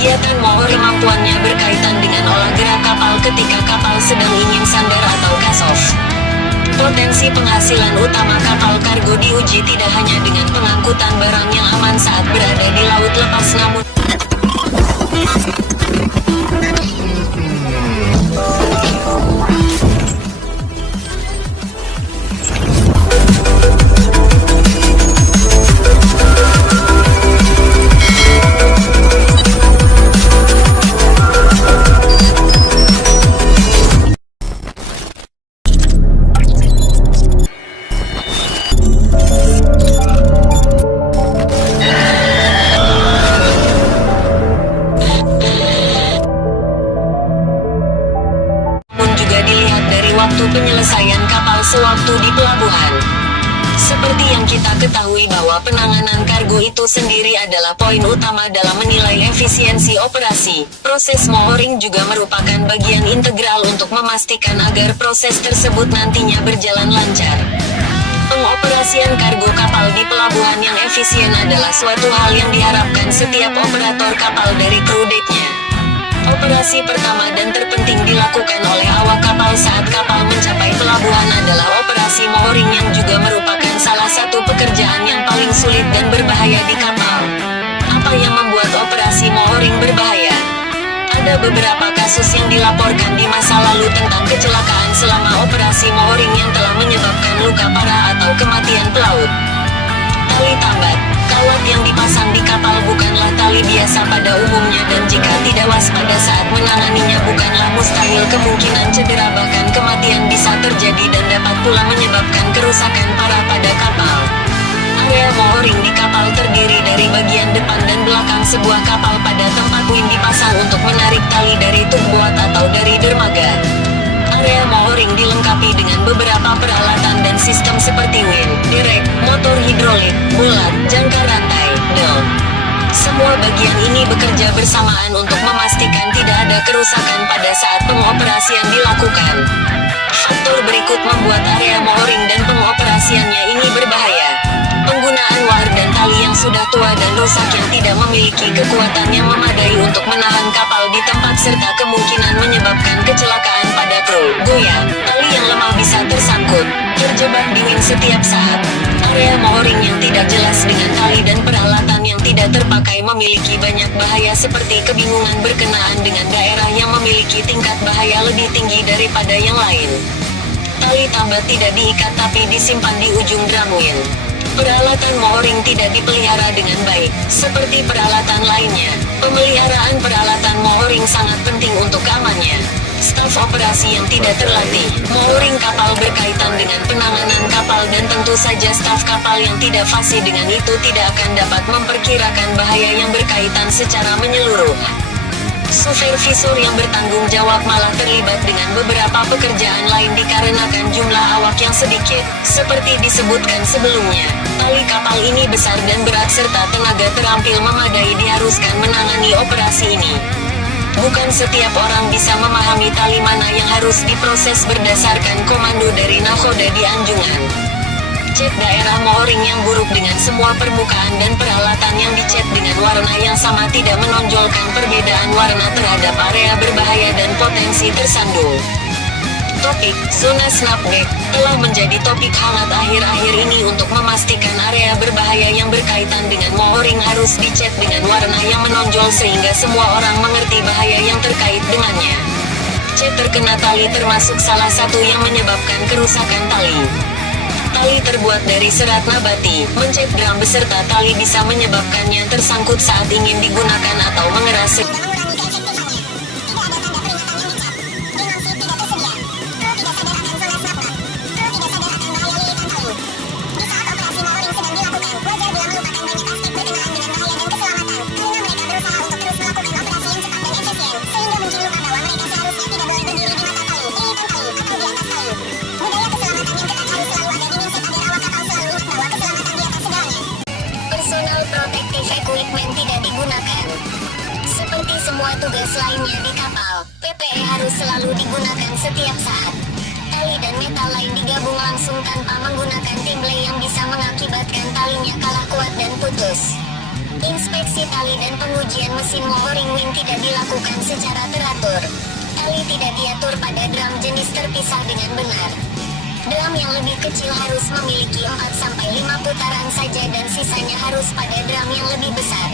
Kegiatan mooring kemampuannya berkaitan dengan olah gerak kapal ketika kapal sedang ingin sandar atau cut-off. Potensi penghasilan utama kapal kargo diuji tidak hanya dengan pengangkutan barang yang aman saat berada di laut lepas, namun waktu penyelesaian kapal sewaktu di pelabuhan. Seperti yang kita ketahui bahwa penanganan kargo itu sendiri adalah poin utama dalam menilai efisiensi operasi. Proses mooring juga merupakan bagian integral untuk memastikan agar proses tersebut nantinya berjalan lancar. Pengoperasian kargo kapal di pelabuhan yang efisien adalah suatu hal yang diharapkan setiap operator kapal dari kru deknya. Operasi pertama dan terpenting dilakukan oleh awak kapal saat kapal mencapai pelabuhan adalah operasi mooring, yang juga merupakan salah satu pekerjaan yang paling sulit dan berbahaya di kapal. Apa yang membuat operasi mooring berbahaya? Ada beberapa kasus yang dilaporkan di masa lalu tentang kecelakaan selama operasi mooring yang telah menyebabkan luka parah atau kematian pelaut. Tali tambat, kawat yang dipasang di kapal bukanlah tali biasa pada umumnya, dan jika tidak waspada saat menanganinya bukanlah mustahil kemungkinan cedera bahkan kematian bisa terjadi dan dapat pula menyebabkan kerusakan parah pada kapal. Area mooring di kapal terdiri dari bagian depan dan belakang sebuah kapal. Pada tempat wing dipasang untuk menarik tali dari tugboat atau dari dermaga. Area mooring dilengkapi dengan beberapa peralatan dan sistem seperti wing, direk, motor hidrolik, bulat, jangkar rantai, del. Semua bagian ini bekerja bersamaan untuk memastikan tidak ada kerusakan pada saat pengoperasian dilakukan. Faktor berikut membuat area mooring dan pengoperasiannya ini berbahaya. Penggunaan wire dan tali yang sudah tua dan rusak yang tidak memiliki kekuatan yang memadai untuk menahan kapal di tempat, serta kemungkinan menyebabkan kecelakaan pada kru. Goyah, tali yang lemah bisa tersangkut, terjebak di wing setiap saat. Area mooring yang tidak jelas dengan tali dan peralatan yang tidak terpakai memiliki banyak bahaya, seperti kebingungan berkenaan dengan daerah yang memiliki tingkat bahaya lebih tinggi daripada yang lain. Tali tambat tidak diikat tapi disimpan di ujung drum wing. Peralatan mooring tidak dipelihara dengan baik, seperti peralatan lainnya. Pemeliharaan peralatan mooring sangat penting untuk keamanannya. Staf operasi yang tidak terlatih. Mooring kapal berkaitan dengan penanganan kapal, dan tentu saja staf kapal yang tidak fasih dengan itu tidak akan dapat memperkirakan bahaya yang berkaitan secara menyeluruh. Supervisor yang bertanggung jawab malah terlibat dengan beberapa pekerjaan lain dikarenakan jumlah awak yang sedikit. Seperti disebutkan sebelumnya, tali kapal ini besar dan berat serta tenaga terampil memadai diharuskan menangani operasi ini. Bukan setiap orang bisa memahami tali mana yang harus diproses berdasarkan komando dari nakhoda di anjungan. Cat daerah mooring yang buruk dengan semua permukaan dan peralatan yang dicat dengan warna yang sama tidak menonjolkan perbedaan warna terhadap area berbahaya dan potensi tersandung. Topik zona snapback telah menjadi topik hangat akhir-akhir ini untuk memastikan area berbahaya yang berkaitan dengan mooring harus dicat dengan warna yang menonjol sehingga semua orang mengerti bahaya yang terkait dengannya. Cat terkena tali termasuk salah satu yang menyebabkan kerusakan tali. Tali terbuat dari serat nabati. Mencet drum beserta tali bisa menyebabkannya tersangkut saat ingin digunakan atau mengeras. Equipment tidak digunakan. Seperti semua tugas lainnya di kapal, PPE harus selalu digunakan setiap saat. Tali dan metal lain digabung langsung tanpa menggunakan timble yang bisa mengakibatkan talinya kalah kuat dan putus. Inspeksi tali dan pengujian mesin mooring wing tidak dilakukan secara teratur. Tali tidak diatur pada drum jenis terpisah dengan benar. Drum yang lebih kecil harus memiliki 4-5 putaran saja dan sisanya harus pada drum yang lebih besar.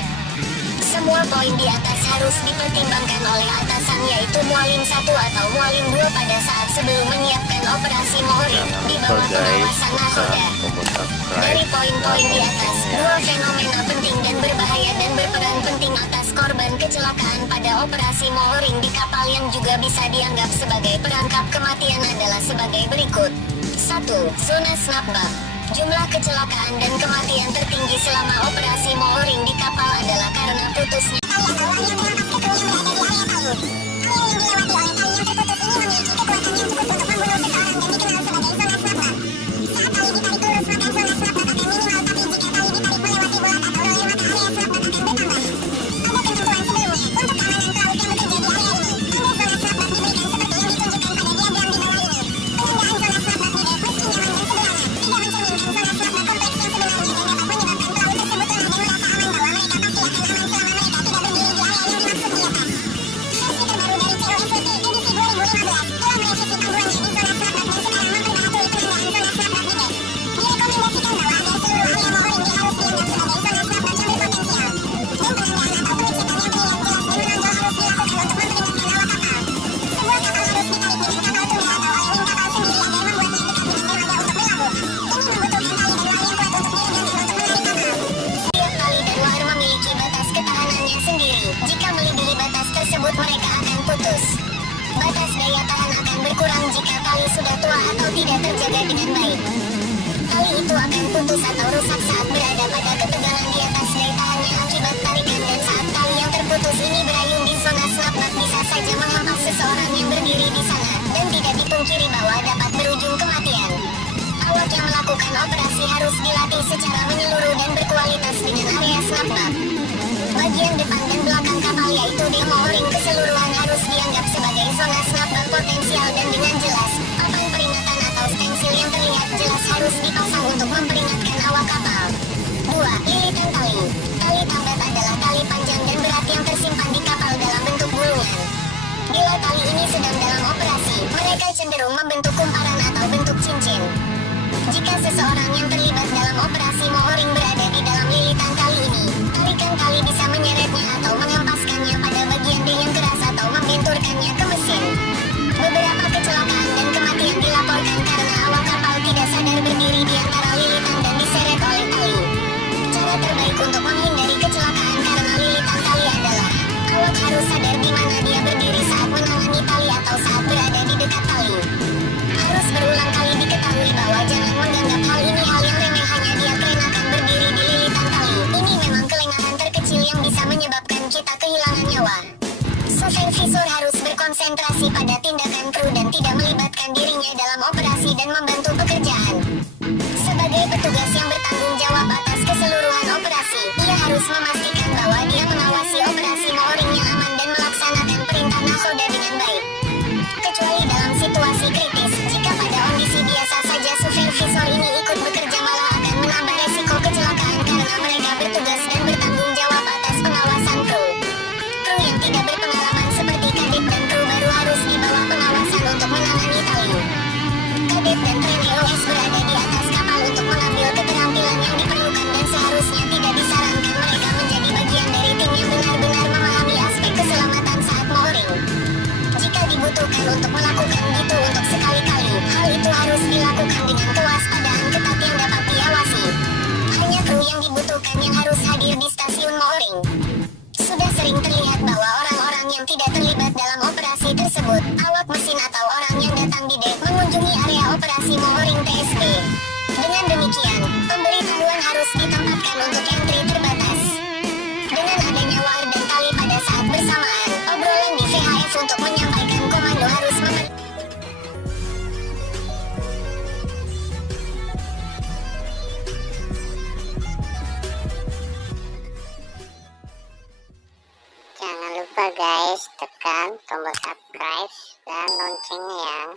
Semua poin di atas harus dipertimbangkan oleh atasan, yaitu mualim 1 atau mualim 2 pada saat sebelum menyiapkan operasi mooring di bawah pengawasan nahoda. Dari poin-poin di atas, 2 fenomena penting dan berbahaya dan berperan penting atas korban kecelakaan pada operasi mooring di kapal yang juga bisa dianggap sebagai perangkap kematian adalah sebagai berikut. 1. Zona snapback. Jumlah kecelakaan dan kematian tertinggi selama operasi mooring di kapal adalah karena putusnya mereka akan putus. Batas daya tahan akan berkurang jika tali sudah tua atau tidak terjaga dengan baik. Tali itu akan putus atau rusak saat berada pada ketegangan di atas daya tahannya akibat tarikan, dan saat tali yang terputus ini berayun di zona snapback bisa saja menghampas seseorang yang berdiri di sana, dan tidak dipungkiri bahwa dapat berujung kematian. Awak yang melakukan operasi harus dilatih secara menyeluruh dan berkualitas dengan area snapback. Bagian depan dan belakang kapal, yaitu di mooring keseluruhan, harus dianggap sebagai zona snapback potensial, dan dengan jelas, papan peringatan atau stensil yang terlihat jelas harus dipasang untuk memperingatkan awak kapal. 2. Lilitan tali. Tali tambat adalah tali panjang dan berat yang tersimpan di kapal dalam bentuk gulungan. Bila tali ini sedang dalam operasi, mereka cenderung membentuk kumparan atau bentuk cincin. Jika seseorang yang terlibat dalam operasi mooring berada di dalam lilitan tali ini, tarikan tali bisa menyeretnya atau mengampaskannya pada bagian D yang keras atau membenturkannya ke mesin. Beberapa kecelakaan dan kematian dilaporkan karena awak kapal tidak sadar berdiri di antara lilitan dan diseret oleh tali. Cara terbaik untuk menghindari kecelakaan karena lilitan tali adalah awak harus sadar di mana dia berdiri saat menangani tali atau saat berada di dekat tali. Harus berulang kali diketahui bahwa jangan menganggap hal ini hal yang remeh, hanya dia kerenakan berdiri di lilitan tali. Ini memang kelengahan terkecil yang bisa menyebabkan kita kehilangan nyawa. Supervisor harus berkonsentrasi pada tindakan kru dan tidak melibatkan dirinya dalam operasi dan membantu pekerjaan. Sebagai petugas yang bertanggung jawab atas keseluruhan operasi, ia harus memastikan bahwa dia mengawasi operasi mooring yang aman dan melaksanakan perintah nakoda dengan baik. Kecuali dalam situasi kritis, jika pada kondisi biasa saja supervisor ini ikut bekerja malah akan menambah resiko kecelakaan karena mereka bertugas dan bertanggung jawab atas pengawasan kru. Kru yang tidak berpengalaman seperti kadit dan kru baru harus di bawah pengawasan untuk menangani tali. Kadit dan TNEOS berada di atas kapal untuk mengambil keterampilan yang diperlukan, dan seharusnya tidak disarankan mereka menjadi bagian dari tim yang benar-benar memahami aspek keselamatan saat mooring. Jika dibutuhkan untuk melakukan itu untuk sekali-kali, hal itu harus dilakukan dengan kewaspadaan ketat yang dapat diawasi. Hanya kru yang dibutuhkan yang harus hadir di stasiun mooring. Sudah sering terlihat bahwa orang-orang yang tidak terlibat dalam operasi tersebut, awak mesin atau orang yang datang di dek, mengunjungi area operasi mooring TSB. Dengan demikian, pemberitahuan harus ditempatkan untuk entry terbatas. Dengan adanya wire dan tali pada saat bersamaan, obrolan di VHF untuk menyampaikan komando harus Jangan lupa guys, tekan tombol subscribe dan loncengnya ya.